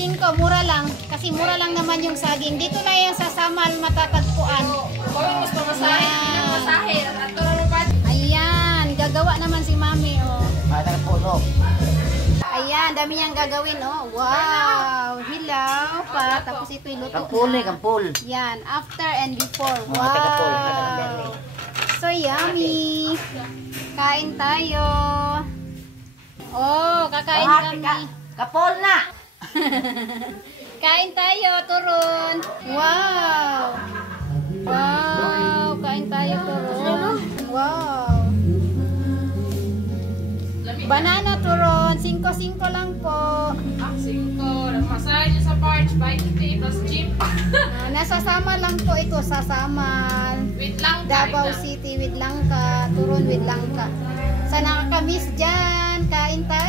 5, mura lang. Kasi mura lang naman yung saging. Dito na yan sa Samal matatagpuan. Ayan, gagawa naman si Mami, oh. Ayan, dami niyang gagawin, oh. Wow, hilaw pa. Tapos ito iluto na. Kampul. Yan, after and before. Wow. So yummy. Kain tayo. Oh, kakain kami. Kapol na. Kain tayo, Turun. Wow. Wow, kain tayo, Turun. Wow. Banana, Turun. 5-5 lang po. 5. Masahe niyo sa Parch. 20 plus chip. Nasa Samal lang po ito. Sa Samal. With lang. Davao City with Langka. Turun with Langka. Sa nakakamiss dyan. Kain tayo.